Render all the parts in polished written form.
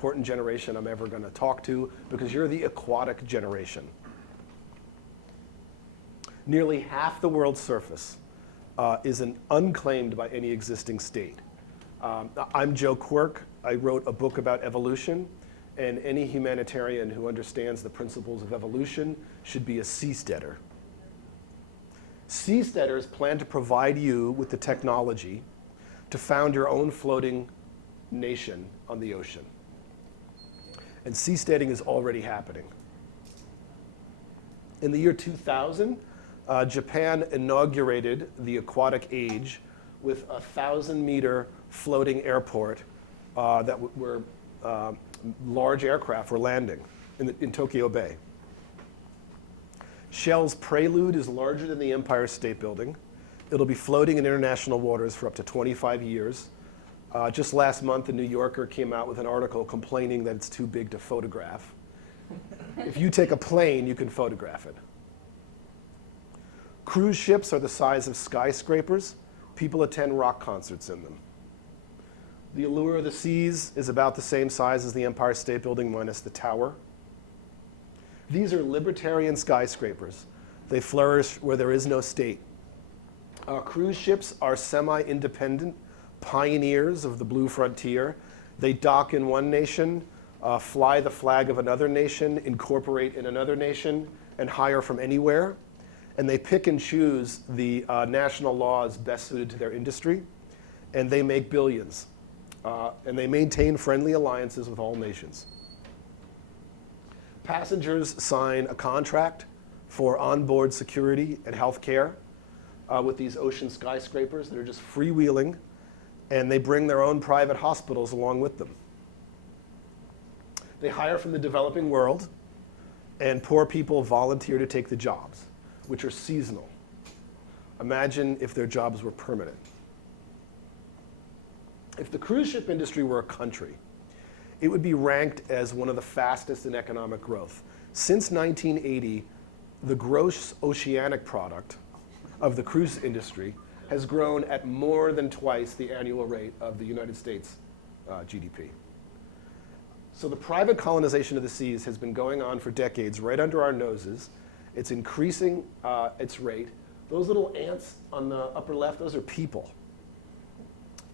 important generation I'm ever going to talk to, because you're the aquatic generation. Nearly half the world's surface is unclaimed by any existing state. I'm Joe Quirk. I wrote a book about evolution, and any humanitarian who understands the principles of evolution should be a seasteader. Seasteaders plan to provide you with the technology to found your own floating nation on the ocean. And seasteading is already happening. In the year 2000, Japan inaugurated the aquatic age with a 1,000-meter floating airport where large aircraft were landing in Tokyo Bay. Shell's Prelude is larger than the Empire State Building. It'll be floating in international waters for up to 25 years. Just last month, The New Yorker came out with an article complaining that it's too big to photograph. If you take a plane, you can photograph it. Cruise ships are the size of skyscrapers. People attend rock concerts in them. The Allure of the Seas is about the same size as the Empire State Building minus the tower. These are libertarian skyscrapers. They flourish where there is no state. Cruise ships are semi-independent pioneers of the blue frontier. They dock in one nation, fly the flag of another nation, incorporate in another nation, and hire from anywhere. And they pick and choose the national laws best suited to their industry, and they make billions. And they maintain friendly alliances with all nations. Passengers sign a contract for onboard security and health care with these ocean skyscrapers that are just freewheeling, and they bring their own private hospitals along with them. They hire from the developing world, and poor people volunteer to take the jobs, which are seasonal. Imagine if their jobs were permanent. If the cruise ship industry were a country, it would be ranked as one of the fastest in economic growth. Since 1980, the gross oceanic product of the cruise industry has grown at more than twice the annual rate of the United States GDP. So the private colonization of the seas has been going on for decades right under our noses. It's increasing its rate. Those little ants on the upper left, those are people.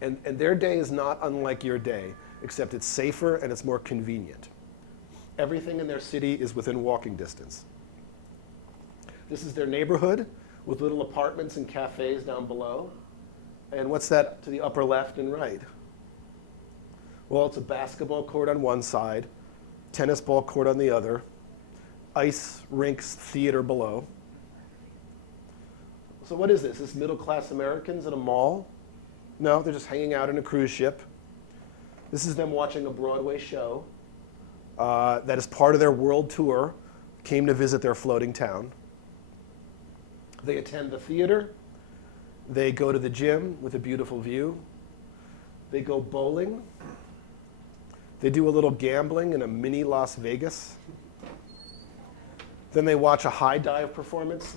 And their day is not unlike your day, except it's safer and it's more convenient. Everything in their city is within walking distance. This is their neighborhood with little apartments and cafes down below. And what's that to the upper left and right? Well, it's a basketball court on one side, tennis ball court on the other, ice rinks theater below. So what is this? Is middle-class Americans at a mall? No, they're just hanging out in a cruise ship. This is them watching a Broadway show that is part of their world tour, came to visit their floating town. They attend the theater. They go to the gym with a beautiful view. They go bowling. They do a little gambling in a mini Las Vegas. Then they watch a high dive performance.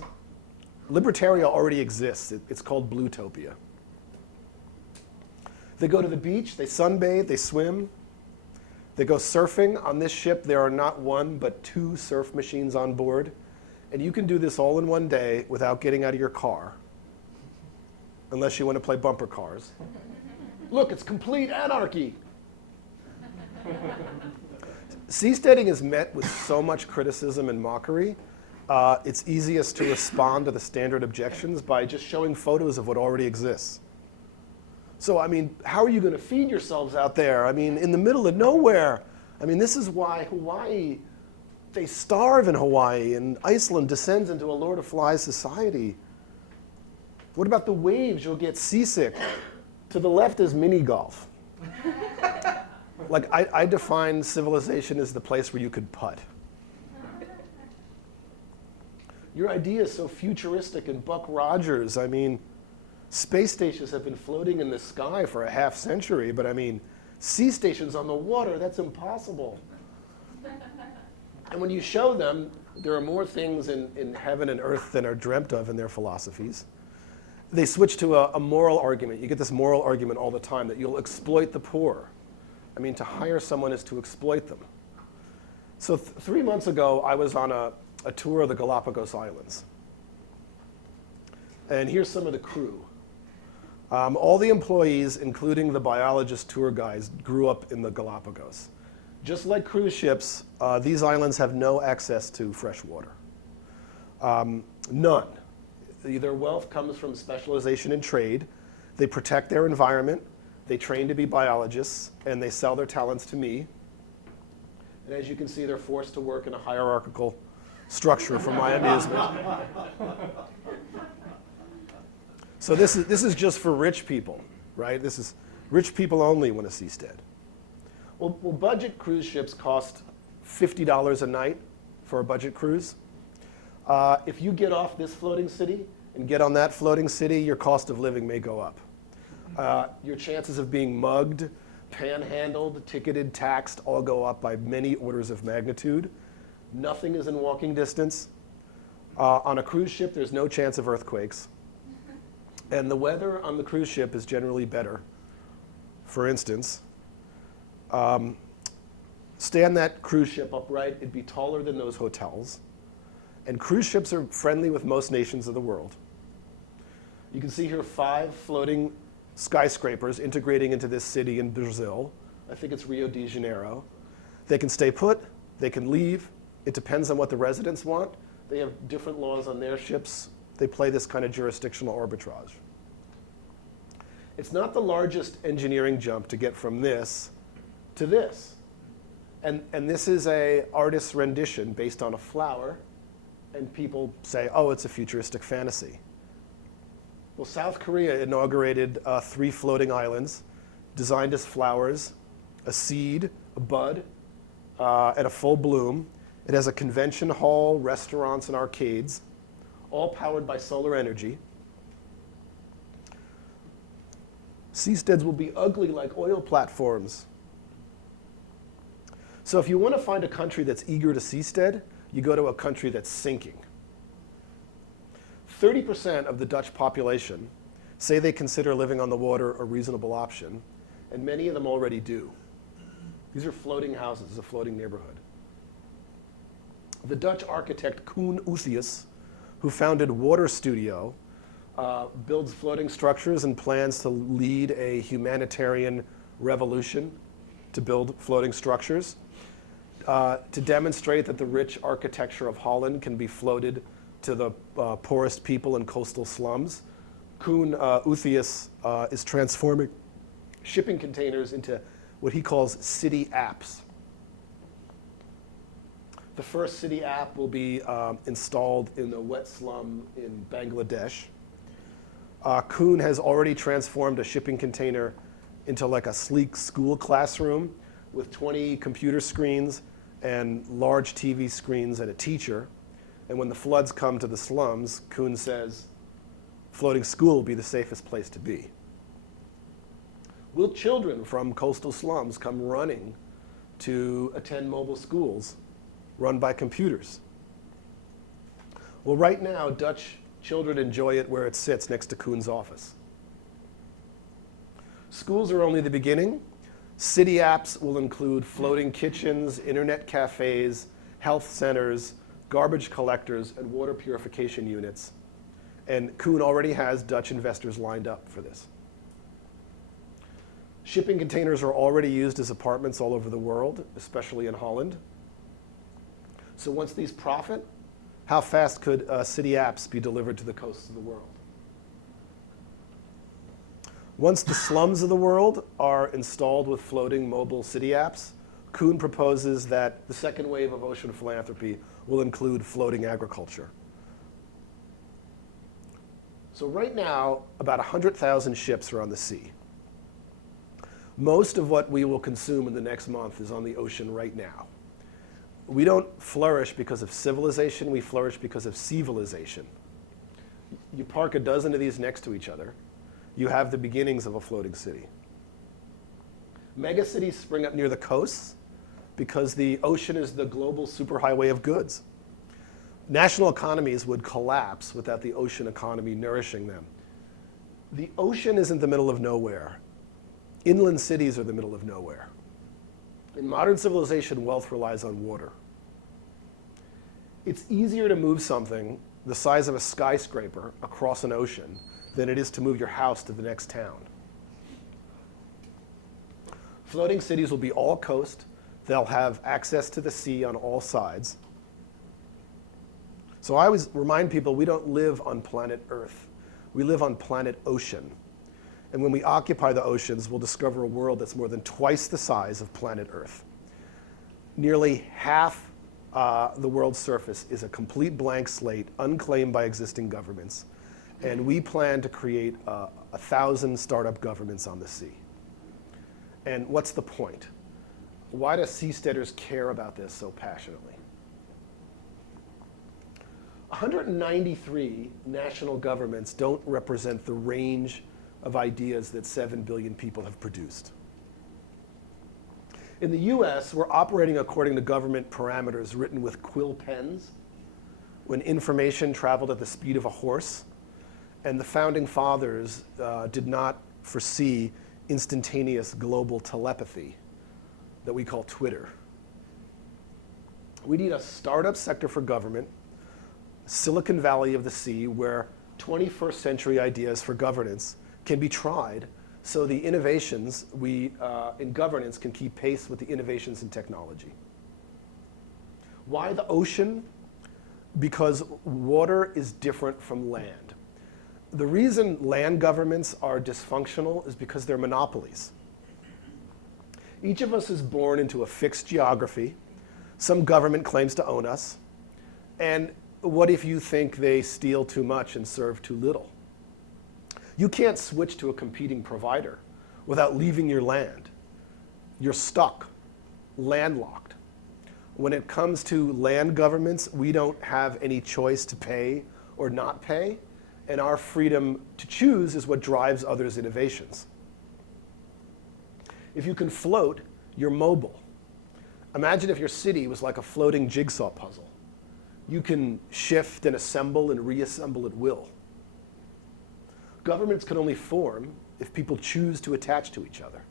Libertopia already exists. It's called Libertopia. They go to the beach, they sunbathe, they swim. They go surfing. On this ship, there are not one, but 2 surf machines on board. And you can do this all in one day without getting out of your car, unless you want to play bumper cars. Look, it's complete anarchy. Seasteading is met with so much criticism and mockery. It's easiest to respond to the standard objections by just showing photos of what already exists. So, I mean, how are you going to feed yourselves out there? I mean, in the middle of nowhere. I mean, this is why Hawaii, they starve in Hawaii, and Iceland descends into a Lord of Flies society. What about the waves? You'll get seasick. To the left is mini golf. Like, I define civilization as the place where you could putt. Your idea is so futuristic and Buck Rogers. I mean, space stations have been floating in the sky for a half century, but I mean, sea stations on the water, that's impossible. And when you show them, there are more things in heaven and earth than are dreamt of in their philosophies. They switch to a moral argument. You get this moral argument all the time that you'll exploit the poor. I mean, to hire someone is to exploit them. So 3 months ago, I was on a tour of the Galapagos Islands. And here's some of the crew. All the employees, including the biologist tour guides, grew up in the Galapagos. Just like cruise ships, these islands have no access to fresh water. None. Their wealth comes from specialization in trade. They protect their environment. They train to be biologists, and they sell their talents to me. And as you can see, they're forced to work in a hierarchical structure for my amusement. So this is just for rich people, right? This is rich people only when a seastead. Well, budget cruise ships cost $50 a night for a budget cruise. If you get off this floating city and get on that floating city, your cost of living may go up. Your chances of being mugged, panhandled, ticketed, taxed all go up by many orders of magnitude. Nothing is in walking distance. On a cruise ship, there's no chance of earthquakes. And the weather on the cruise ship is generally better. For instance, stand that cruise ship upright, it'd be taller than those hotels. And cruise ships are friendly with most nations of the world. You can see here 5 floating skyscrapers integrating into this city in Brazil. I think it's Rio de Janeiro. They can stay put, they can leave. It depends on what the residents want. They have different laws on their ships. They play this kind of jurisdictional arbitrage. It's not the largest engineering jump to get from this to this. And this is an artist's rendition based on a flower, and people say, oh, it's a futuristic fantasy. Well, South Korea inaugurated 3 floating islands designed as flowers, a seed, a bud, and a full bloom. It has a convention hall, restaurants, and arcades, all powered by solar energy. Seasteads will be ugly like oil platforms. So if you want to find a country that's eager to seastead, you go to a country that's sinking. 30% of the Dutch population say they consider living on the water a reasonable option, and many of them already do. These are floating houses, a floating neighborhood. The Dutch architect Koen Uthius, who founded Water Studio, builds floating structures and plans to lead a humanitarian revolution to build floating structures, to demonstrate that the rich architecture of Holland can be floated to the poorest people in coastal slums. Koen Uthius is transforming shipping containers into what he calls city apps. The first city app will be installed in a wet slum in Bangladesh. Koen has already transformed a shipping container into like a sleek school classroom with 20 computer screens and large TV screens and a teacher. And when the floods come to the slums, Koen says, floating school will be the safest place to be. Will children from coastal slums come running to attend mobile schools run by computers? Well, right now, Dutch children enjoy it where it sits next to Koen's office. Schools are only the beginning. City apps will include floating kitchens, internet cafes, health centers, garbage collectors, and water purification units. And Koen already has Dutch investors lined up for this. Shipping containers are already used as apartments all over the world, especially in Holland. So once these profit, how fast could city apps be delivered to the coasts of the world? Once the slums of the world are installed with floating mobile city apps, Koen proposes that the second wave of ocean philanthropy will include floating agriculture. So right now, about 100,000 ships are on the sea. Most of what we will consume in the next month is on the ocean right now. We don't flourish because of civilization, we flourish because of civilization. You park a dozen of these next to each other, you have the beginnings of a floating city. Megacities spring up near the coasts because the ocean is the global superhighway of goods. National economies would collapse without the ocean economy nourishing them. The ocean isn't the middle of nowhere. Inland cities are the middle of nowhere. In modern civilization, wealth relies on water. It's easier to move something the size of a skyscraper across an ocean than it is to move your house to the next town. Floating cities will be all coast. They'll have access to the sea on all sides. So I always remind people we don't live on planet Earth. We live on planet ocean. And when we occupy the oceans, we'll discover a world that's more than twice the size of planet Earth. Nearly half the world's surface is a complete blank slate, unclaimed by existing governments. And we plan to create 1,000 startup governments on the sea. And what's the point? Why do seasteaders care about this so passionately? 193 national governments don't represent the range of ideas that 7 billion people have produced. In the US, we're operating according to government parameters written with quill pens when information traveled at the speed of a horse, and the founding fathers did not foresee instantaneous global telepathy that we call Twitter. We need a startup sector for government, Silicon Valley of the sea, where 21st century ideas for governance can be tried so the innovations in governance can keep pace with the innovations in technology. Why the ocean? Because water is different from land. The reason land governments are dysfunctional is because they're monopolies. Each of us is born into a fixed geography. Some government claims to own us. And what if you think they steal too much and serve too little? You can't switch to a competing provider without leaving your land. You're stuck, landlocked. When it comes to land governments, we don't have any choice to pay or not pay, and our freedom to choose is what drives others' innovations. If you can float, you're mobile. Imagine if your city was like a floating jigsaw puzzle. You can shift and assemble and reassemble at will. Governments can only form if people choose to attach to each other.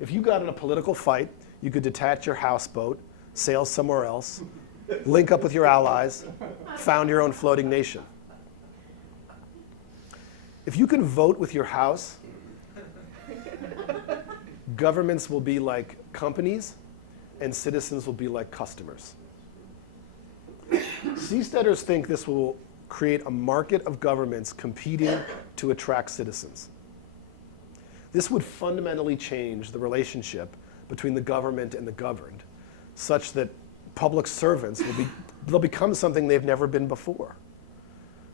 If you got in a political fight, you could detach your houseboat, sail somewhere else, link up with your allies, found your own floating nation. If you can vote with your house, governments will be like companies and citizens will be like customers. Seasteaders think this will create a market of governments competing to attract citizens. This would fundamentally change the relationship between the government and the governed, such that public servants they'll become something they've never been before.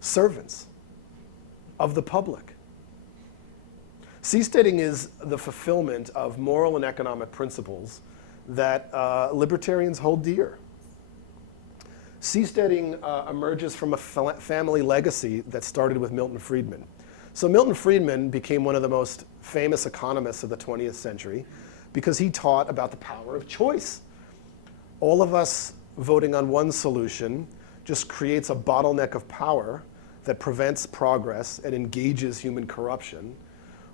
Servants of the public. Seasteading is the fulfillment of moral and economic principles that libertarians hold dear. Seasteading emerges from a family legacy that started with Milton Friedman. So Milton Friedman became one of the most famous economists of the 20th century because he taught about the power of choice. All of us voting on one solution just creates a bottleneck of power that prevents progress and engages human corruption.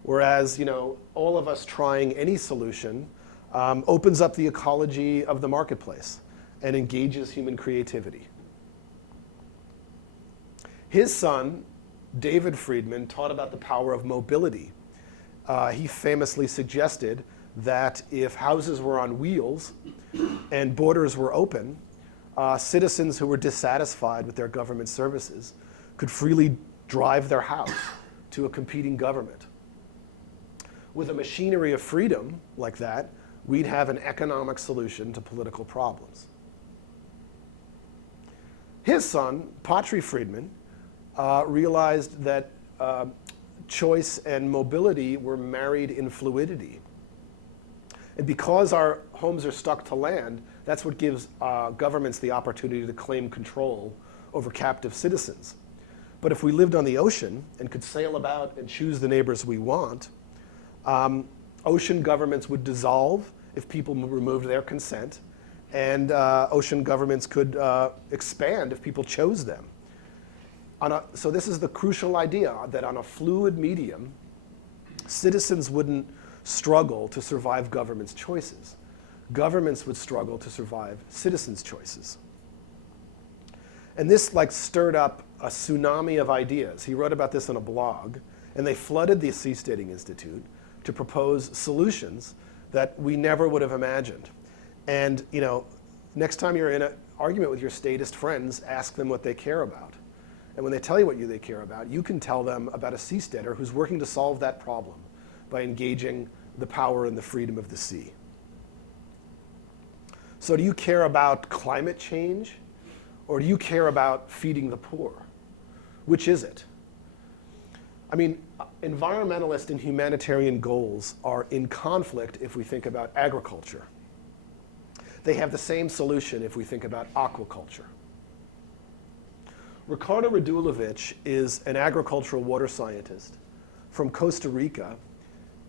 Whereas, all of us trying any solution opens up the ecology of the marketplace and engages human creativity. His son, David Friedman, taught about the power of mobility. He famously suggested that if houses were on wheels and borders were open, citizens who were dissatisfied with their government services could freely drive their house to a competing government. With a machinery of freedom like that, we'd have an economic solution to political problems. His son, Patri Friedman, realized that choice and mobility were married in fluidity. And because our homes are stuck to land, that's what gives governments the opportunity to claim control over captive citizens. But if we lived on the ocean and could sail about and choose the neighbors we want, ocean governments would dissolve if people removed their consent, and ocean governments could expand if people chose them. So this is the crucial idea, that on a fluid medium, citizens wouldn't struggle to survive government's choices. Governments would struggle to survive citizens' choices. And this stirred up a tsunami of ideas. He wrote about this on a blog, and they flooded the Seasteading Institute to propose solutions that we never would have imagined. And next time you're in an argument with your statist friends, ask them what they care about. And when they tell you what they care about, you can tell them about a seasteader who's working to solve that problem by engaging the power and the freedom of the sea. So do you care about climate change, or do you care about feeding the poor? Which is it? I mean, environmentalist and humanitarian goals are in conflict if we think about agriculture. They have the same solution if we think about aquaculture. Ricardo Radulovich is an agricultural water scientist from Costa Rica,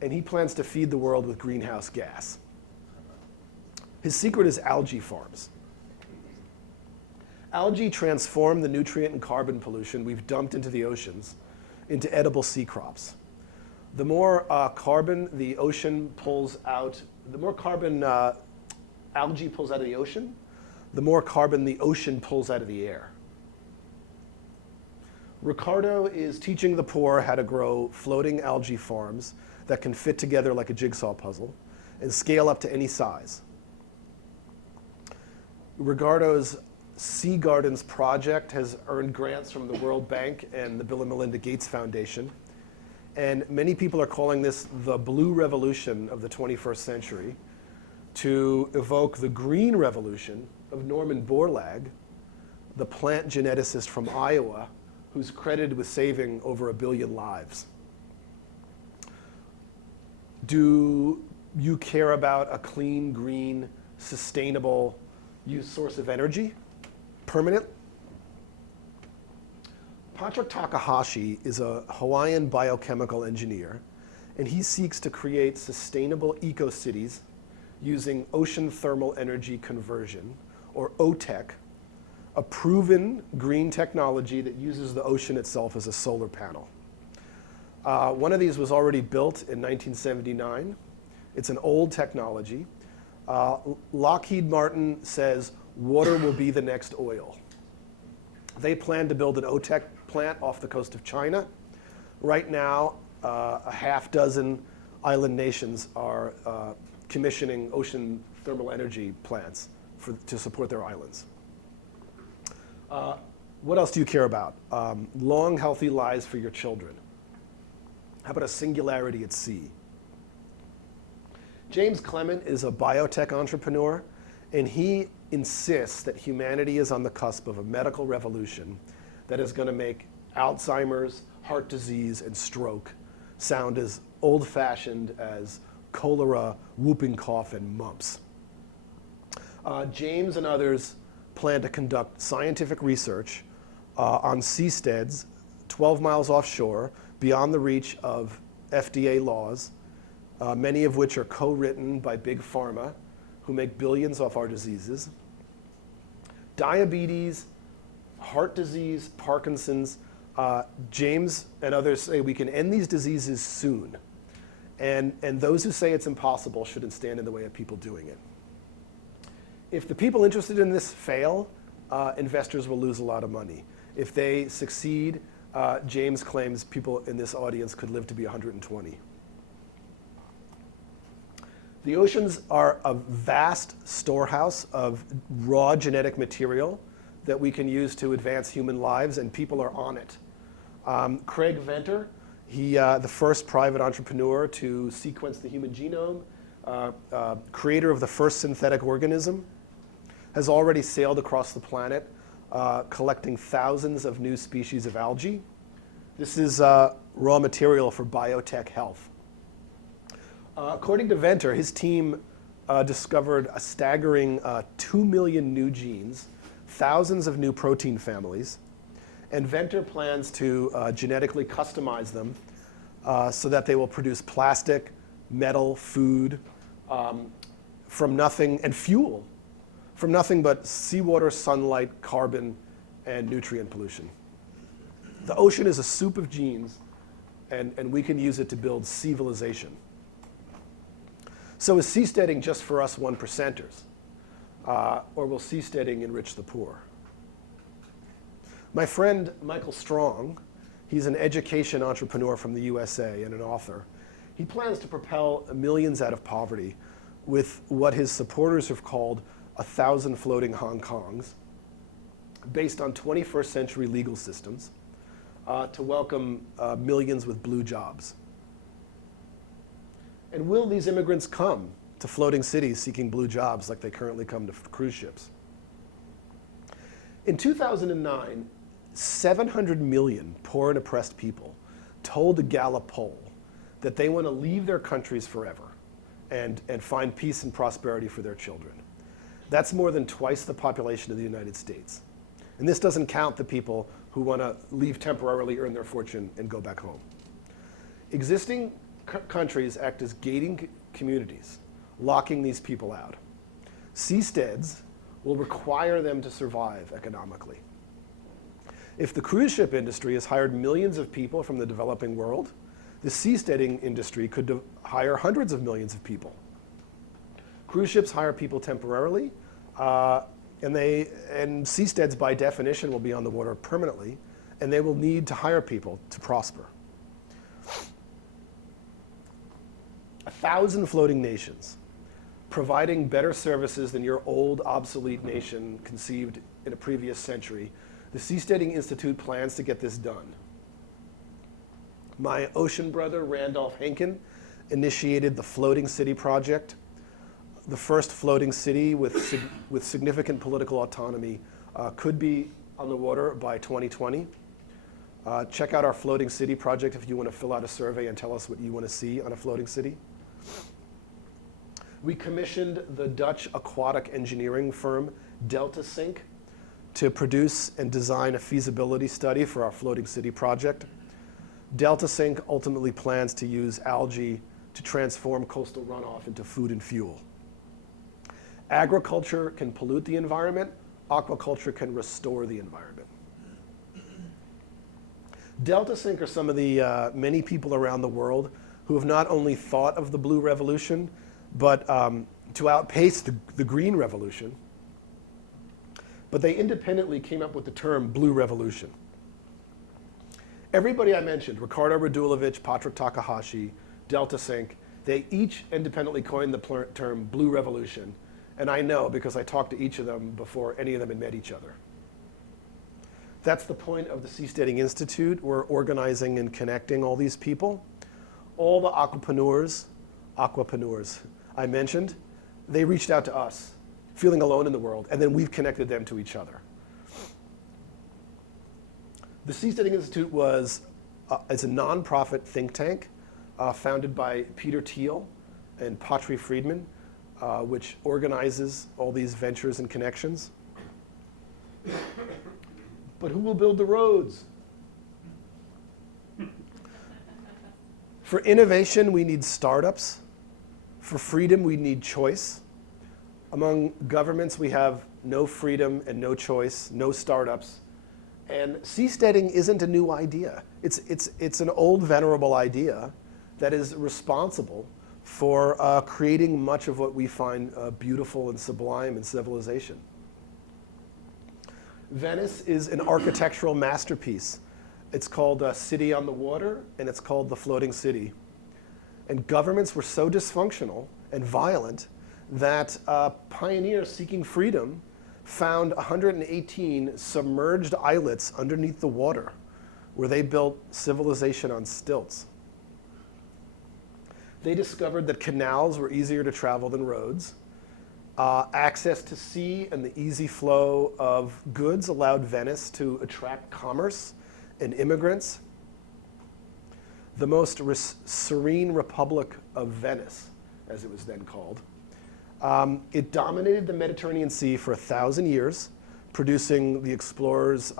and he plans to feed the world with greenhouse gas. His secret is algae farms. Algae transform the nutrient and carbon pollution we've dumped into the oceans into edible sea crops. The more carbon the ocean pulls out, the more carbon algae pulls out of the ocean, the more carbon the ocean pulls out of the air. Ricardo is teaching the poor how to grow floating algae farms that can fit together like a jigsaw puzzle and scale up to any size. Ricardo's Sea Gardens project has earned grants from the World Bank and the Bill and Melinda Gates Foundation. And many people are calling this the blue revolution of the 21st century to evoke the green revolution of Norman Borlaug, the plant geneticist from Iowa, who's credited with saving over 1 billion lives. Do you care about a clean, green, sustainable source of energy? Permanent? Patrick Takahashi is a Hawaiian biochemical engineer, and he seeks to create sustainable eco-cities using ocean thermal energy conversion, or OTEC, a proven green technology that uses the ocean itself as a solar panel. One of these was already built in 1979. It's an old technology. Lockheed Martin says water will be the next oil. They plan to build an OTEC plant off the coast of China. Right now, a half dozen island nations are commissioning ocean thermal energy plants to support their islands. What else do you care about? Long, healthy lives for your children. How about a singularity at sea? James Clement is a biotech entrepreneur, and he insists that humanity is on the cusp of a medical revolution that is going to make Alzheimer's, heart disease, and stroke sound as old-fashioned as cholera, whooping cough, and mumps. James and others plan to conduct scientific research on seasteads 12 miles offshore, beyond the reach of FDA laws, many of which are co-written by big pharma, who make billions off our diseases. Diabetes, heart disease, Parkinson's. James and others say we can end these diseases soon. And those who say it's impossible shouldn't stand in the way of people doing it. If the people interested in this fail, investors will lose a lot of money. If they succeed, James claims people in this audience could live to be 120. The oceans are a vast storehouse of raw genetic material that we can use to advance human lives, and people are on it. Craig Venter, the first private entrepreneur to sequence the human genome, creator of the first synthetic organism, has already sailed across the planet, collecting thousands of new species of algae. This is raw material for biotech health. According to Venter, his team discovered a staggering 2 million new genes, thousands of new protein families, and Venter plans to genetically customize them so that they will produce plastic, metal, food from nothing, and fuel from nothing but seawater, sunlight, carbon, and nutrient pollution. The ocean is a soup of genes, and we can use it to build civilization. So is seasteading just for us one percenters? Or will seasteading enrich the poor? My friend Michael Strong, he's an education entrepreneur from the USA and an author. He plans to propel millions out of poverty with what his supporters have called 1,000 floating Hong Kongs, based on 21st century legal systems, to welcome millions with blue jobs. And will these immigrants come to floating cities seeking blue jobs like they currently come to cruise ships? In 2009, 700 million poor and oppressed people told a Gallup poll that they want to leave their countries forever and find peace and prosperity for their children. That's more than twice the population of the United States. And this doesn't count the people who want to leave temporarily, earn their fortune, and go back home. Existing countries act as gating communities, locking these people out. Seasteads will require them to survive economically. If the cruise ship industry has hired millions of people from the developing world, the seasteading industry could hire hundreds of millions of people. Cruise ships hire people temporarily, and seasteads by definition will be on the water permanently, and they will need to hire people to prosper. 1,000 floating nations, providing better services than your old, obsolete nation conceived in a previous century. The Seasteading Institute plans to get this done. My ocean brother, Randolph Henkin, initiated the Floating City Project, the first floating city with significant political autonomy could be on the water by 2020. Check out our Floating City Project if you want to fill out a survey and tell us what you want to see on a floating city. We commissioned the Dutch aquatic engineering firm DeltaSync to produce and design a feasibility study for our Floating City Project. DeltaSync ultimately plans to use algae to transform coastal runoff into food and fuel. Agriculture can pollute the environment. Aquaculture can restore the environment. DeltaSync are some of the many people around the world who have not only thought of the blue revolution, but to outpace the green revolution, but they independently came up with the term blue revolution. Everybody I mentioned, Ricardo Radulovich, Patrick Takahashi, DeltaSync, they each independently coined the term blue revolution. And I know because I talked to each of them before any of them had met each other. That's the point of the Seasteading Institute. We're organizing and connecting all these people. All the aquapreneurs I mentioned, they reached out to us, feeling alone in the world, and then we've connected them to each other. The Seasteading Institute is a nonprofit think tank founded by Peter Thiel and Patri Friedman, which organizes all these ventures and connections. But who will build the roads? For innovation, we need startups. For freedom, we need choice. Among governments, we have no freedom and no choice, no startups. And seasteading isn't a new idea. It's an old, venerable idea that is responsible for creating much of what we find beautiful and sublime in civilization. Venice is an architectural masterpiece. It's called City on the Water, and it's called the Floating City. And governments were so dysfunctional and violent that pioneers seeking freedom found 118 submerged islets underneath the water where they built civilization on stilts. They discovered that canals were easier to travel than roads. Access to sea and the easy flow of goods allowed Venice to attract commerce and immigrants. The most serene Republic of Venice, as it was then called, it dominated the Mediterranean Sea for 1,000 years, producing the explorers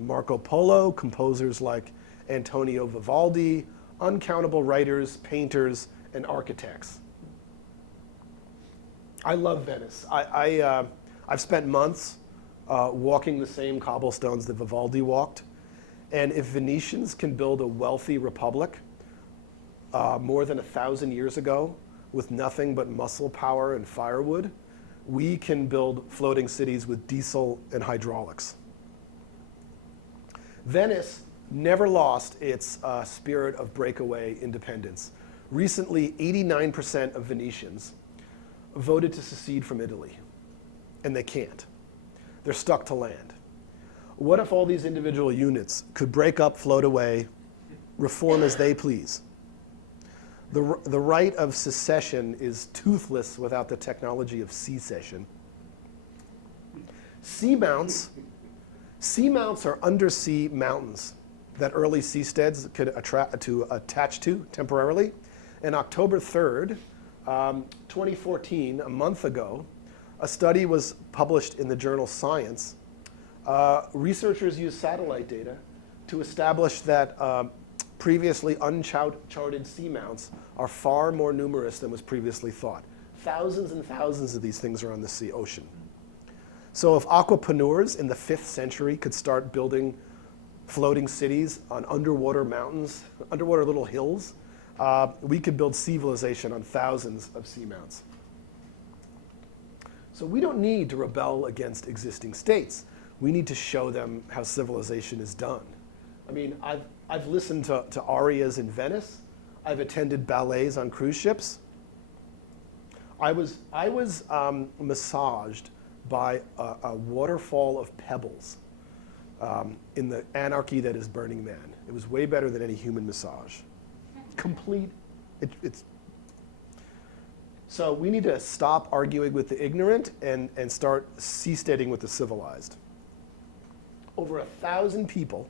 Marco Polo, composers like Antonio Vivaldi, uncountable writers, painters, and architects. I love Venice. I've spent months walking the same cobblestones that Vivaldi walked. And if Venetians can build a wealthy republic more than 1,000 years ago with nothing but muscle power and firewood, we can build floating cities with diesel and hydraulics. Venice never lost its spirit of breakaway independence. Recently, 89% of Venetians voted to secede from Italy, and they can't. They're stuck to land. What if all these individual units could break up, float away, reform as they please? The right of secession is toothless without the technology of secession. Seamounts are undersea mountains that early seasteads could attach to temporarily. And October 3rd, 2014, a month ago, a study was published in the journal Science. Researchers used satellite data to establish that previously uncharted seamounts are far more numerous than was previously thought. Thousands and thousands of these things are on the ocean. So if aquapreneurs in the 5th century could start building floating cities on underwater mountains, underwater little hills, we could build civilization on thousands of seamounts. So we don't need to rebel against existing states. We need to show them how civilization is done. I mean, I've listened to arias in Venice. I've attended ballets on cruise ships. I was massaged by a waterfall of pebbles in the anarchy that is Burning Man. It was way better than any human massage. Complete. So we need to stop arguing with the ignorant and start seasteading with the civilized. Over 1,000 people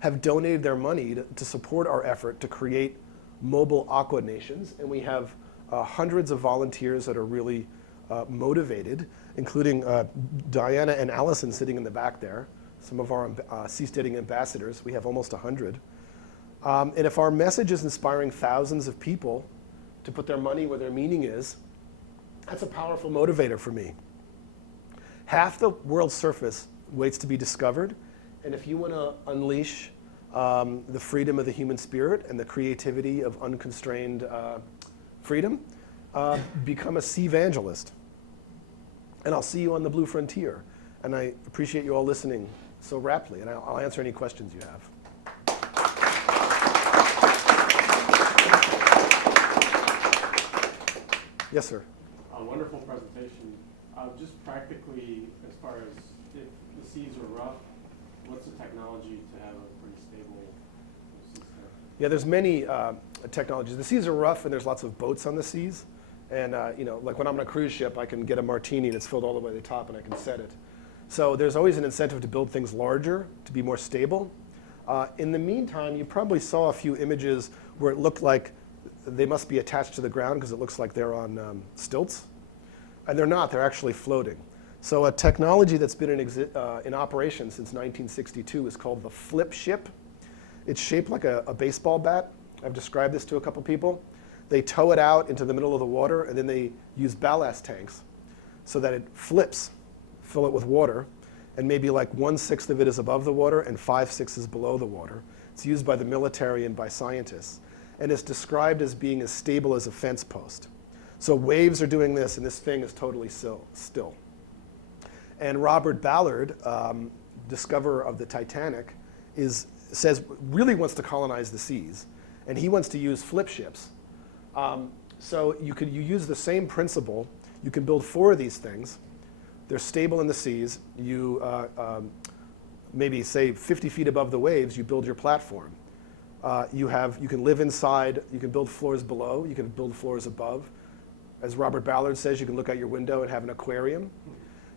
have donated their money to support our effort to create mobile aqua nations, and we have hundreds of volunteers that are really motivated, including Diana and Allison sitting in the back there, some of our seasteading ambassadors. We have almost 100. And if our message is inspiring thousands of people to put their money where their meaning is, that's a powerful motivator for me. Half the world's surface waits to be discovered, and if you want to unleash the freedom of the human spirit and the creativity of unconstrained freedom, become a sea evangelist. And I'll see you on the Blue Frontier. And I appreciate you all listening so raptly, and I'll answer any questions you have. Yes, sir. A wonderful presentation. Just practically, as far as if the seas are rough, what's the technology to have a pretty stable sea step? Yeah, there's many technologies. The seas are rough, and there's lots of boats on the seas. And like when I'm on a cruise ship, I can get a martini that's filled all the way to the top, and I can set it. So there's always an incentive to build things larger, to be more stable. In the meantime, you probably saw a few images where it looked like they must be attached to the ground because it looks like they're on stilts. And they're not, they're actually floating. So a technology that's been in operation since 1962 is called the flip ship. It's shaped like a baseball bat. I've described this to a couple people. They tow it out into the middle of the water, and then they use ballast tanks so that it flips, fill it with water, and maybe like 1/6 of it is above the water and 5/6 is below the water. It's used by the military and by scientists. And it's described as being as stable as a fence post. So waves are doing this, and this thing is totally still. And Robert Ballard, discoverer of the Titanic, says really wants to colonize the seas, and he wants to use flip ships. So you use the same principle. You can build 4 of these things. They're stable in the seas. You maybe say 50 feet above the waves, you build your platform. You can live inside. You can build floors below. You can build floors above. As Robert Ballard says, you can look out your window and have an aquarium.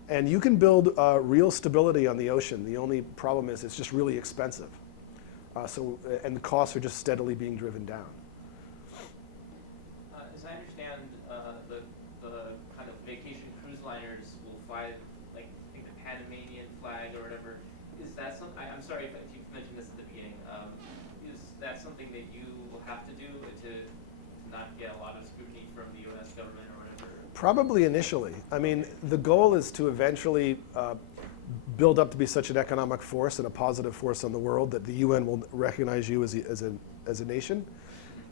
And you can build real stability on the ocean. The only problem is it's just really expensive. And the costs are just steadily being driven down. As I understand, the kind of vacation cruise liners will fly, like, I think the Panamanian flag or whatever. Is that something? I'm sorry if you mentioned this at the beginning. Is that something that you will have to do to not get a lot of scrutiny from the U.S. government or whatever? Probably initially. I mean, the goal is to eventually build up to be such an economic force and a positive force on the world that the UN will recognize you as a nation.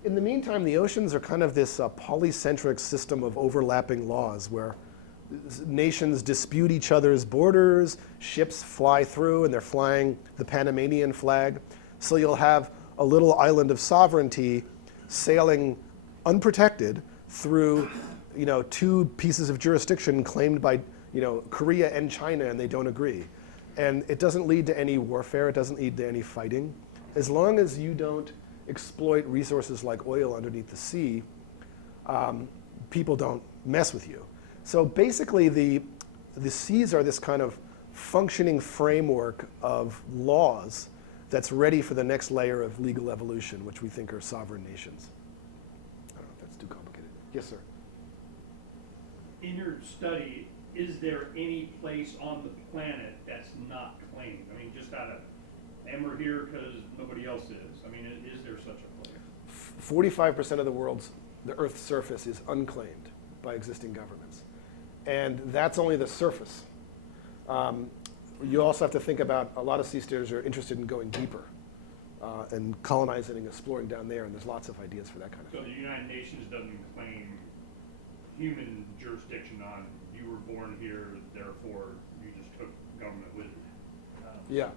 in the meantime, the oceans are kind of this polycentric system of overlapping laws where nations dispute each other's borders, ships fly through, and they're flying the Panamanian flag. So you'll have a little island of sovereignty sailing unprotected through, two pieces of jurisdiction claimed by, Korea and China, and they don't agree. And it doesn't lead to any warfare. It doesn't lead to any fighting. As long as you don't exploit resources like oil underneath the sea, people don't mess with you. So basically, the seas are this kind of functioning framework of laws that's ready for the next layer of legal evolution, which we think are sovereign nations. I don't know if that's too complicated. Yes, sir. In your study, is there any place on the planet that's not claimed? I mean, just out of, and we're here because nobody else is. I mean, is there such a place? 45% of the Earth's surface is unclaimed by existing governments. And that's only the surface. You also have to think about a lot of seasteaders are interested in going deeper and colonizing and exploring down there, and there's lots of ideas for that kind of So thing. the United Nations doesn't claim human jurisdiction on you were born here, therefore you just took government with you. Yeah.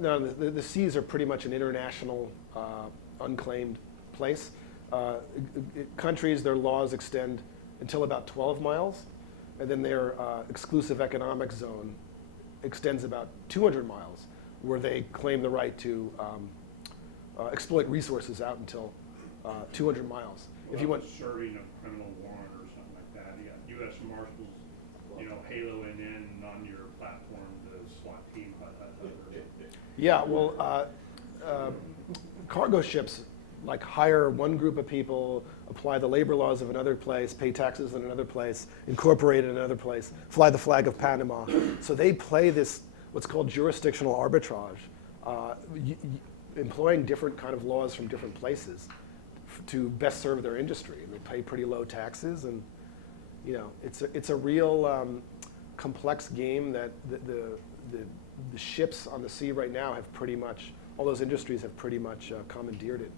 No, the seas are pretty much an international, unclaimed place. Countries, their laws extend until about 12 miles, and then their exclusive economic zone extends about 200 miles, where they claim the right to exploit resources out until 200 miles. If you want serving a criminal warrant or something like that, you got U.S. Marshals, haloing in on your platform the SWAT team. Yeah, well, cargo ships like hire one group of people, apply the labor laws of another place, pay taxes in another place, incorporate in another place, fly the flag of Panama. So they play this, what's called jurisdictional arbitrage, employing different kind of laws from different places to best serve their industry. And they pay pretty low taxes, and it's a real complex game that the ships on the sea right now have pretty much, all those industries have pretty much commandeered it.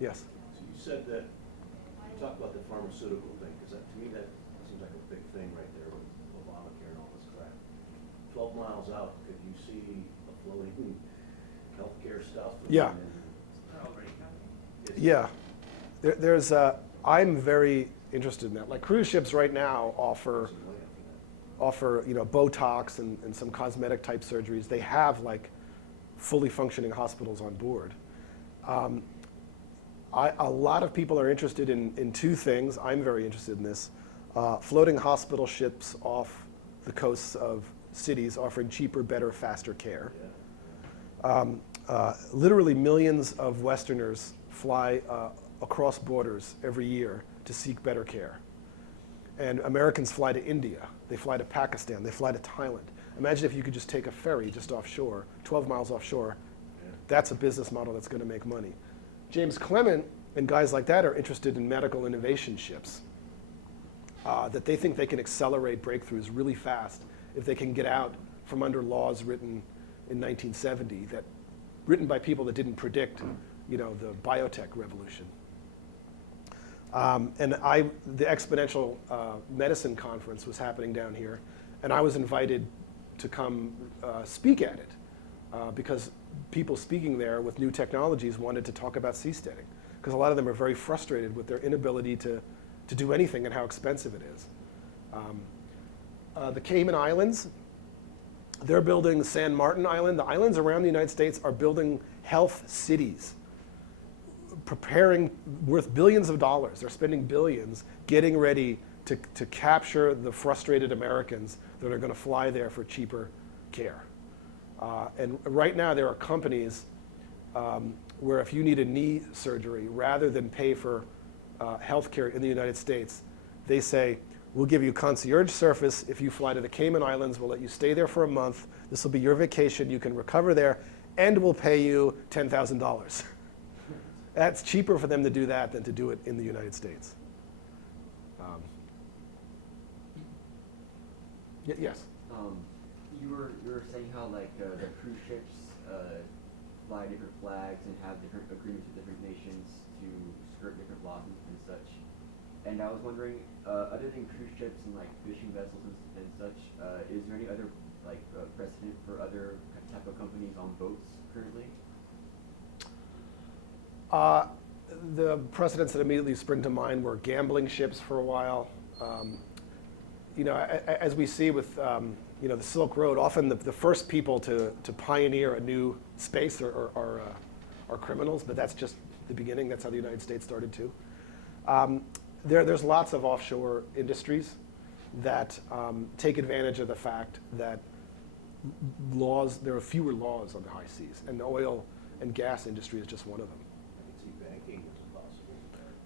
Yes? So you said that, you talked about the pharmaceutical thing, because to me that seems like a big thing right there with Obamacare and all this crap. 12 miles out, could you see a floating healthcare stuff? Yeah. Yeah. I'm very interested in that. Like cruise ships right now offer Botox and some cosmetic type surgeries. They have like fully functioning hospitals on board. A lot of people are interested in two things. I'm very interested in this. Floating hospital ships off the coasts of cities offering cheaper, better, faster care. Literally millions of Westerners fly across borders every year to seek better care. And Americans fly to India, they fly to Pakistan, they fly to Thailand. Imagine if you could just take a ferry just offshore, 12 miles offshore. That's a business model that's going to make money. James Clement and guys like that are interested in medical innovation ships, that they think they can accelerate breakthroughs really fast if they can get out from under laws written in 1970, written by people that didn't predict the biotech revolution. And the Exponential Medicine Conference was happening down here, and I was invited to come speak at it because people speaking there with new technologies wanted to talk about seasteading, because a lot of them are very frustrated with their inability to do anything and how expensive it is. The Cayman Islands, they're building San Martin Island. The islands around the United States are building health cities, preparing, worth billions of dollars. They're spending billions getting ready to capture the frustrated Americans that are going to fly there for cheaper care. And right now there are companies where if you need a knee surgery, rather than pay for health care in the United States, they say, we'll give you concierge service if you fly to the Cayman Islands. We'll let you stay there for a month. This will be your vacation. You can recover there, and we'll pay you $10,000. That's cheaper for them to do that than to do it in the United States. Yes? You were saying how like the cruise ships fly different flags and have different agreements with different nations to skirt different laws and such. And I was wondering, other than cruise ships and like fishing vessels and such, is there any other like precedent for other type of companies on boats currently? The precedents that immediately spring to mind were gambling ships for a while. You know, as we see with you know, the Silk Road, often the first people to pioneer a new space are criminals, but that's just the beginning. That's how the United States started too. There's lots of offshore industries that take advantage of the fact that there are fewer laws on the high seas, and the oil and gas industry is just one of them. I can see banking as possible.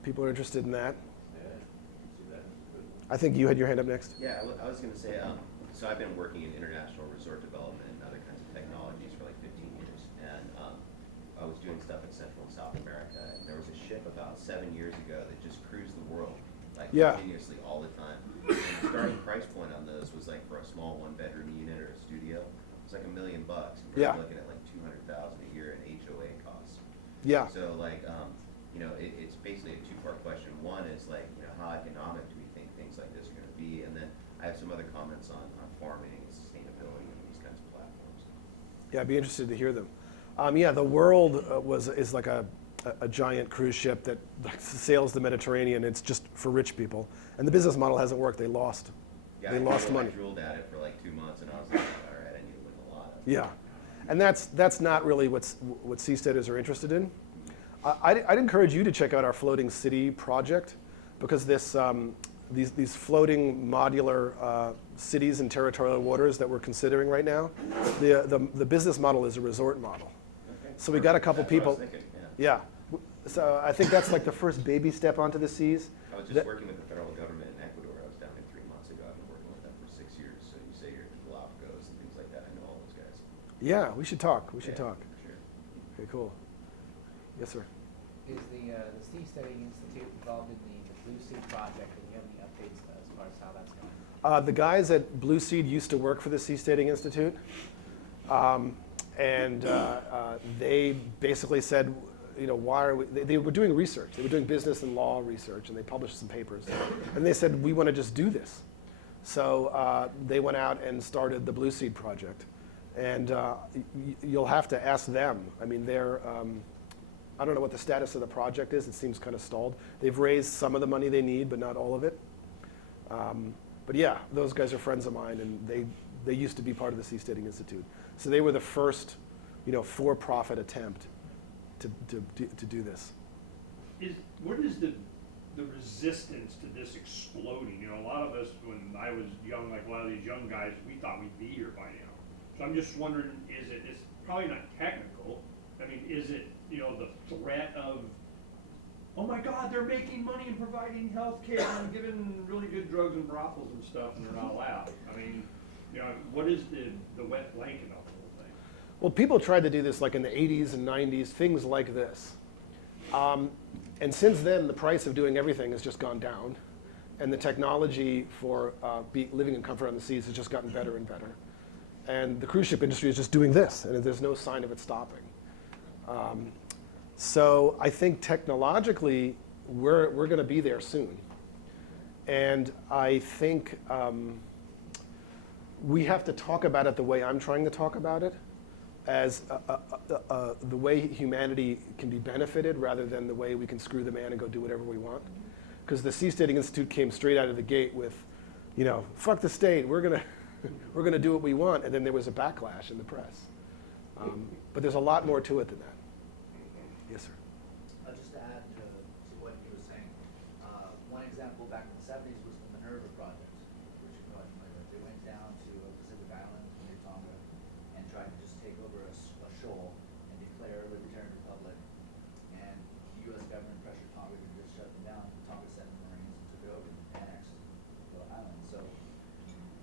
People are interested in that. Yeah, I can see that as a good one. I think you had your hand up next. Yeah, I was going to say, so I've been working in international resort development and other kinds of technologies for like 15 years. And I was doing stuff in Central and South America. And there was a ship about 7 years ago that just cruised the world, like Yeah. continuously all the time. And the starting price point on those was like for a small 1-bedroom unit or a studio, it was like $1 million. And we're Yeah. looking at like $200,000 a year in HOA costs. Yeah. So like, you know, it's basically a two-part question. One is like, you know, how economic do we think things like this are going to be? And then I have some other comments on farming and sustainability and these kinds of platforms. Yeah, I'd be interested to hear them. Yeah, the World is like a giant cruise ship that like, sails the Mediterranean. It's just for rich people, and the business model hasn't worked. They lost. Yeah, They lost money. I drooled at it for like 2 months, and I was like, all right, I need to win a lot of. Yeah, and that's not really what seasteaders are interested in. I'd encourage you to check out our floating city project, because these floating modular cities in territorial waters that we're considering right now, the business model is a resort model. Okay. So we got a couple That's what I was people. thinking, Yeah. yeah. So I think that's like the first baby step onto the seas. I was just That- working with the federal government in Ecuador. I was down there 3 months ago. I've been working with them for 6 years. So you say you're in the Galapagos and things like that. I know all those guys. Yeah, we should talk. We should Yeah, talk. Sure. Okay, cool. Yes, sir. Is the Seasteading Institute involved in the Blue Sea project, and do you have any updates as far as how that's going? The guys at Blue Seed used to work for the Seasteading Institute, and they basically said, you know, why are we? They were doing research. They were doing business and law research, and they published some papers. And they said, we want to just do this. So they went out and started the Blue Seed project, and you'll have to ask them. I mean, they're I don't know what the status of the project is. It seems kind of stalled. They've raised some of the money they need, but not all of it. But yeah, those guys are friends of mine, and they used to be part of the Seasteading Institute. So they were the first, you know, for-profit attempt to do this. What is the resistance to this exploding? You know, a lot of us, when I was young, like a lot of these young guys, we thought we'd be here by now. So I'm just wondering, it's probably not technical. I mean, is it, you know, the threat of, oh my God, they're making money and providing health care and giving really good drugs and brothels and stuff, and they're not allowed? I mean, you know, what is the wet blanket of the whole thing? Well, people tried to do this like in the 80s and 90s, things like this. And since then, the price of doing everything has just gone down, and the technology for living in comfort on the seas has just gotten better and better. And the cruise ship industry is just doing this, and there's no sign of it stopping. So I think technologically, we're going to be there soon. And I think we have to talk about it the way I'm trying to talk about it, as the way humanity can be benefited rather than the way we can screw the man and go do whatever we want. Because the Seasteading Institute came straight out of the gate with, you know, fuck the state, we're gonna do what we want, and then there was a backlash in the press. But there's a lot more to it than that. Yes, sir. Just to add to what you were saying, one example back in the 70s was the Minerva project, which you probably familiar with. They went down to a Pacific island near Tonga and tried to just take over a shoal and declare a libertarian republic. And the U.S. government pressured Tonga to just shut them down. Tonga sent the Marines and took it over and annexed the island. So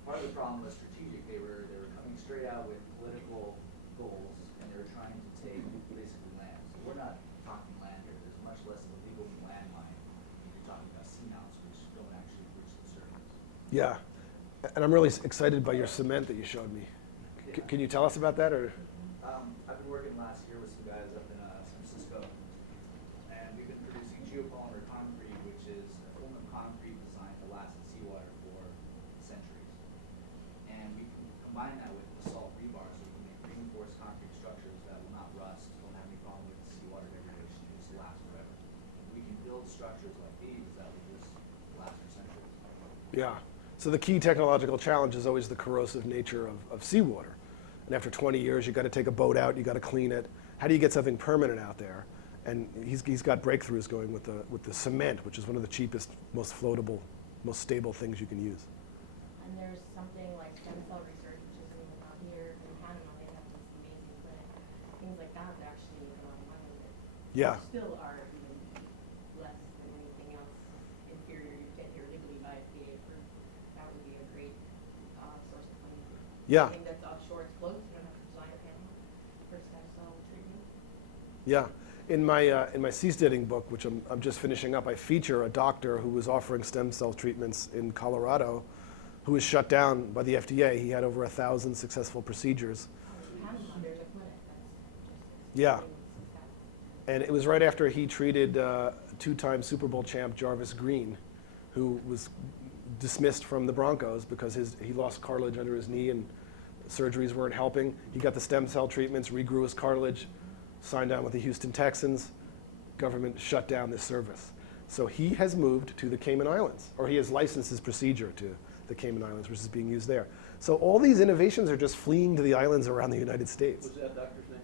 part of the problem was strategic. They were coming straight out with political goals, and they were trying to take basically land. So we're not talking land here. There's much less of a legal landmine. You're talking about seamounts, which don't actually reach the surface. Yeah, and I'm really excited by your cement that you showed me. Can you tell us about that, or? I've been working last year with some combine that with basalt rebar, so we can make reinforced concrete structures that will not rust, don't have any problem with seawater degradation, just last forever. We can build structures like these that will just last for centuries. Yeah. So the key technological challenge is always the corrosive nature of seawater. And after 20 years, you've got to take a boat out, you've got to clean it. How do you get something permanent out there? And he's got breakthroughs going with the cement, which is one of the cheapest, most floatable, most stable things you can use. And there's something like stem cell research, which is even out here in Panama. They have this amazing clinic. Things like that that actually make a lot of money with it. Yeah. Still are even less than anything else inferior you get here legally by FDA approved. That would be a great source of money. Yeah. Something that's offshore, it's close. You don't have to design a panel for stem cell treatment. Yeah. In my Seasteading book, which I'm just finishing up, I feature a doctor who was offering stem cell treatments in Colorado, who was shut down by the FDA. He had over 1,000 successful procedures. In Panama, there's a clinic that's just Yeah. getting success. And it was right after he treated two-time Super Bowl champ Jarvis Green, who was dismissed from the Broncos because he lost cartilage under his knee and surgeries weren't helping. He got the stem cell treatments, regrew his cartilage, signed on with the Houston Texans. Government shut down this service. So he has moved to the Cayman Islands, or he has licensed his procedure to the Cayman Islands, which is being used there. So all these innovations are just fleeing to the islands around the United States. What's that doctor's name?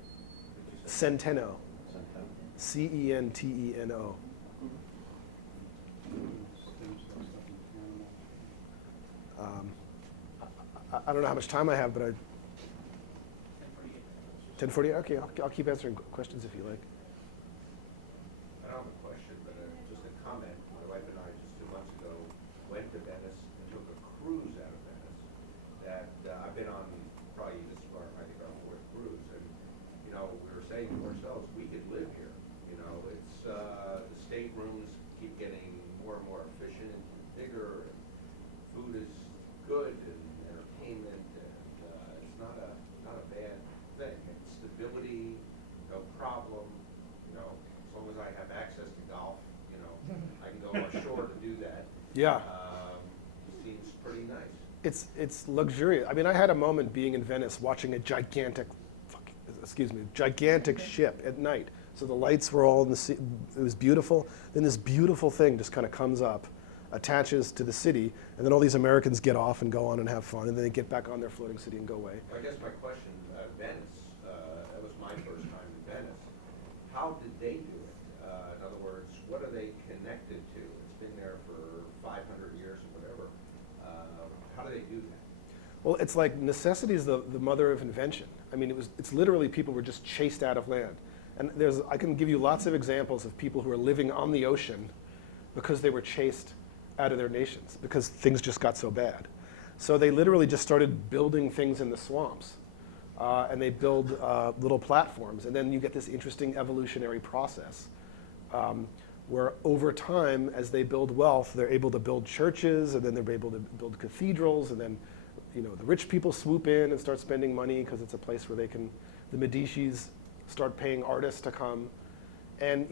Did you say? Centeno, Centeno? Centeno. I don't know how much time I have, but 10:40. Okay, I'll keep answering questions if you like. I don't have a question, but just a comment. My wife and I, just 2 months ago, went to Venice and took a cruise out of Venice. That I've been on, probably this is I think our 4th cruise, and we were saying to ourselves, we could live here. It's the staterooms keep getting more and more efficient and bigger, and food is good, and entertainment, and it's not a bad thing. It's stability, no problem. As long as I have access to golf, I can go ashore to do that. Yeah. It seems pretty nice. It's luxurious. I mean, I had a moment being in Venice watching a gigantic ship at night. So the lights were all in the sea. It was beautiful. Then this beautiful thing just kind of comes up, attaches to the city, and then all these Americans get off and go on and have fun, and then they get back on their floating city and go away. I guess my question, Venice, that was my first time in Venice. How did they do it? In other words, what are they connected to? It's been there for 500 years or whatever. How do they do that? Well, it's like necessity is the mother of invention. I mean, it's literally people were just chased out of land. And I can give you lots of examples of people who are living on the ocean because they were chased out of their nations, because things just got so bad. So they literally just started building things in the swamps. And they build little platforms. And then you get this interesting evolutionary process where over time, as they build wealth, they're able to build churches, and then they're able to build cathedrals, and then the rich people swoop in and start spending money because it's a place where the Medicis start paying artists to come. And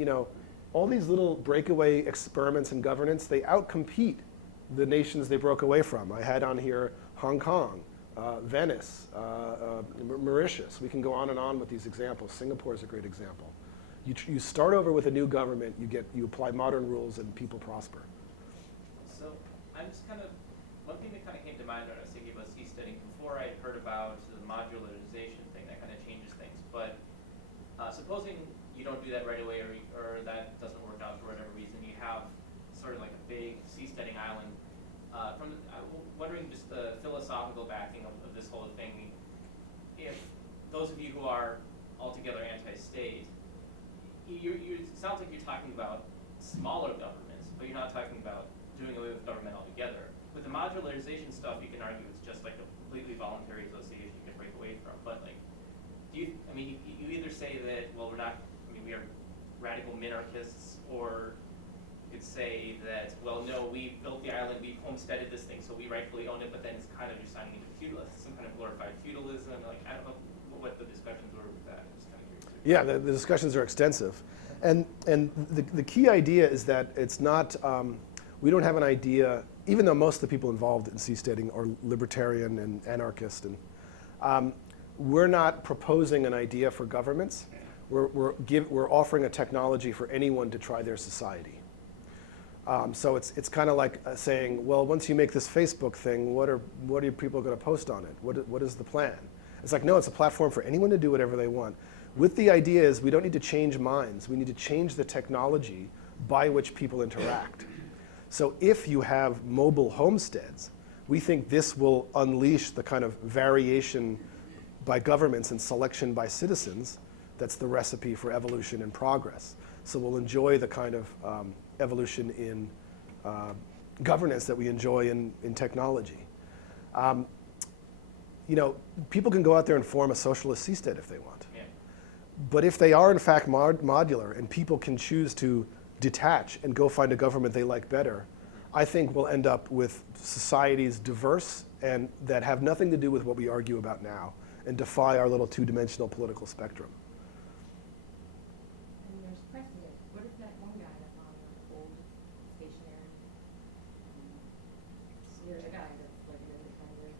all these little breakaway experiments in governance, they outcompete the nations they broke away from. I had on here Hong Kong, Venice, Mauritius. We can go on and on with these examples. Singapore is a great example. You start over with a new government, you apply modern rules, and people prosper. So I'm just one thing that kind of came to mind when I was thinking about seasteading, before I heard about the modularization thing, that kind of changes things. But supposing you don't do that right away, or that doesn't work out for whatever reason, you have sort of like a big seasteading island. I'm wondering just the philosophical backing of this whole thing. If those of you who are altogether anti-state, it sounds like you're talking about smaller governments, but you're not talking about doing away with government altogether. With the modularization stuff, you can argue it's just like a completely voluntary association you can break away from. But you either say that, well, we are radical minarchists, or you could say that, well, no, we built the island, we homesteaded this thing, so we rightfully own it, but then it's kind of you're signing into feudalism, some kind of glorified feudalism. I don't know what the discussions were with that. I'm just kind of curious. Yeah, the discussions are extensive. And the key idea is that it's not, we don't have an idea, even though most of the people involved in seasteading are libertarian and anarchist, and We're not proposing an idea for governments. We're offering a technology for anyone to try their society. So it's kind of like saying, well, once you make this Facebook thing, what are people going to post on it? What is the plan? It's like, no, it's a platform for anyone to do whatever they want. With the idea is we don't need to change minds. We need to change the technology by which people interact. So if you have mobile homesteads, we think this will unleash the kind of variation by governments and selection by citizens. That's the recipe for evolution and progress. So we'll enjoy the kind of evolution in governance that we enjoy in technology. People can go out there and form a socialist seastead if they want. Yeah. But if they are in fact modular and people can choose to detach and go find a government they like better, I think we'll end up with societies diverse and that have nothing to do with what we argue about now and defy our little two-dimensional political spectrum. And there's precedent. What if that one guy that's on the old stationary? There's a guy that's like an independent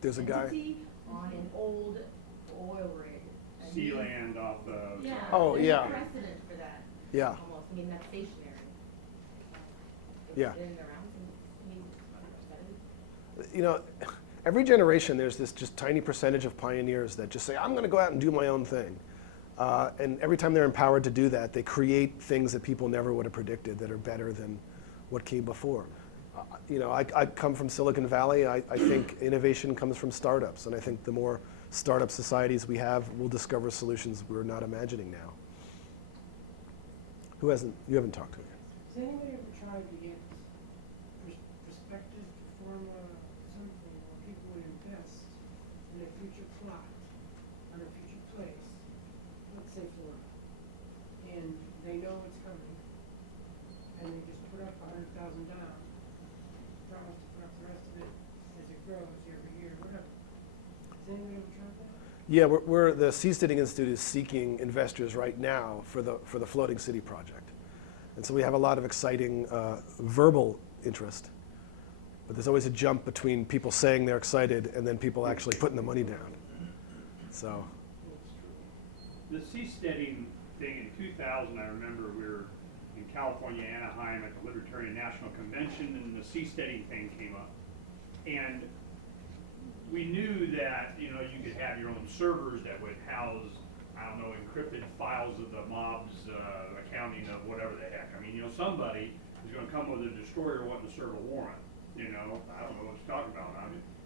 There's a guy. entity on an old oil rig. and Sea he's- land off the. Yeah. Oh, there's yeah. a precedent for that. Yeah. Almost. I mean, that's stationary. It's Yeah. been around since Every generation there's this just tiny percentage of pioneers that just say, I'm going to go out and do my own thing. And every time they're empowered to do that, they create things that people never would have predicted that are better than what came before. I come from Silicon Valley. I think innovation comes from startups. And I think the more startup societies we have, we'll discover solutions we're not imagining now. You haven't talked to me. Has anybody ever tried to get perspective to form something where people would invest in a future plot on a future place, let's say Florida, and they know it's coming, and they just put up $100,000 down, promise to put up the rest of it as it grows every year, whatever. Has anybody ever tried that? Yeah, the Seasteading Institute is seeking investors right now for the Floating City project. And so we have a lot of exciting verbal interest. But there's always a jump between people saying they're excited and then people actually putting the money down. So. The seasteading thing in 2000, I remember we were in California, Anaheim at the Libertopia National Convention, and the seasteading thing came up. And we knew that, you could have your own servers that would house, encrypted files of the mob's accounting of whatever the heck. Somebody is going to come with a destroyer wanting to serve a warrant. I don't know what he's talking about.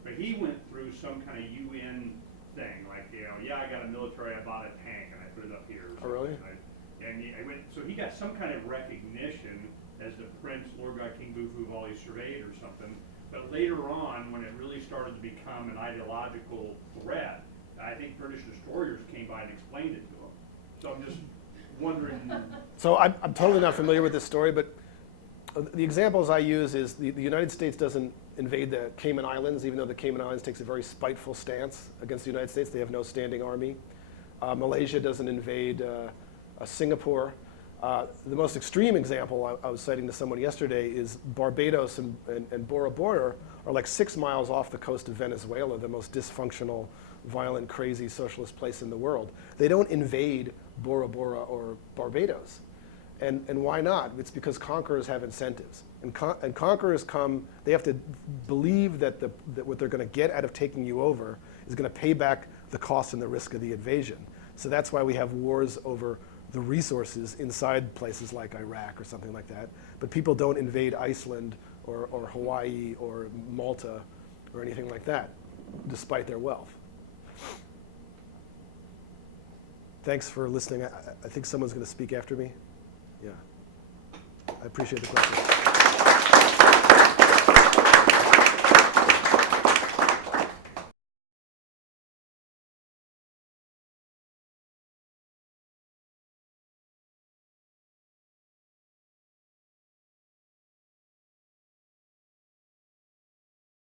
But he went through some kind of UN thing, like, I got a military, I bought a tank, and I put it up here. Oh, really? So he got some kind of recognition as the Prince, Lord God, King Bufu, Volley surveyed or something. But later on, when it really started to become an ideological threat, I think British destroyers came by and explained it to him. So I'm just wondering. So I'm totally not familiar with this story, but the examples I use is the United States doesn't invade the Cayman Islands, even though the Cayman Islands takes a very spiteful stance against the United States. They have no standing army. Malaysia doesn't invade Singapore. The most extreme example I was citing to someone yesterday is Barbados and Bora Bora are like 6 miles off the coast of Venezuela, the most dysfunctional, violent, crazy socialist place in the world. They don't invade Bora Bora or Barbados. And why not? It's because conquerors have incentives. And conquerors they have to believe that what they're going to get out of taking you over is going to pay back the cost and the risk of the invasion. So that's why we have wars over the resources inside places like Iraq or something like that. But people don't invade Iceland or Hawaii or Malta or anything like that, despite their wealth. Thanks for listening. I think someone's going to speak after me. Yeah. I appreciate the question.